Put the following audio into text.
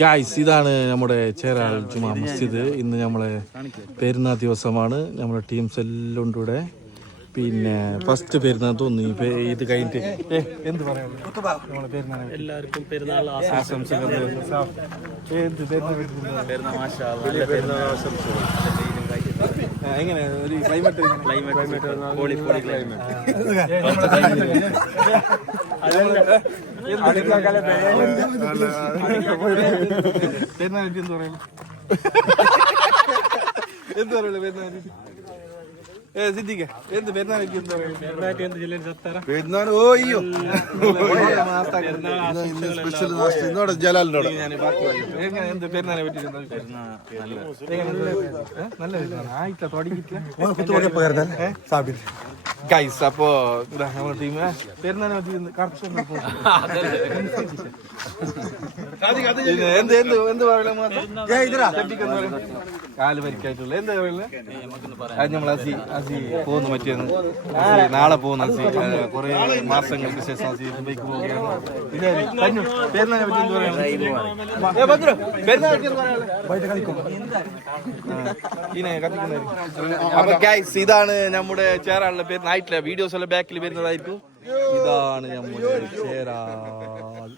Guys, ഇതാണ് നമ്മുടെ ചേരാൽ ജുമാ മസ്ജിദ്. ഇന്ന് നമ്മളെ പെരുന്നാൾ ദിവസമാണ്. നമ്മുടെ ടീംസ് എല്ലാം ഉണ്ട് ഇവിടെ. പിന്നെ ഫസ്റ്റ് പെരുന്നാൾ തോന്നുന്നു. ഇത് കഴിഞ്ഞിട്ട് എന്ത് പറയാനുള്ളത്? എല്ലാവർക്കും പെരുന്നാൾ ആശംസകൾ. എങ്ങനെ ഒരു ക്ലൈമറ്റ് എന്ത് പറയുള്ളൂ പെരുന്നാൾ? സിദ്ദിഖ എന്ത് പെരുന്നാൾ പെരുന്നാൾ? ഓ അയ്യോ സ്പെഷ്യൽ ജലാലിനോട് എന്ത് പെരുന്നാളെ പറ്റി നല്ല ആയിട്ടാ തുടങ്ങിയിട്ടില്ല. ഗൈസ്, അപ്പോ നമ്മുടെ ടീം പെരുന്നാളെ പറ്റി എന്ത് എന്ത് എന്ത് പറയല കാല് പരിക്കായിട്ടുള്ള എന്താ പറയുന്നത്? അത് നമ്മൾ അസി പോകുന്നു മറ്റേന്ന് നാളെ പോകുന്നു. അസി കുറെ മാസങ്ങൾക്ക് ശേഷം അസി ദുബൈക്ക് പോവുകയാണ്. പെരുന്നാളെ പറ്റി എന്ത് പറയാനുള്ളത്? ഇതാണ് നമ്മുടെ ചേരാളിലെ പേര്. നൈറ്റിലെ വീഡിയോസ് എല്ലാം ബാക്കിൽ വരുന്നതായിരിക്കും. ഇതാണ് നമ്മുടെ ചേരാൾ.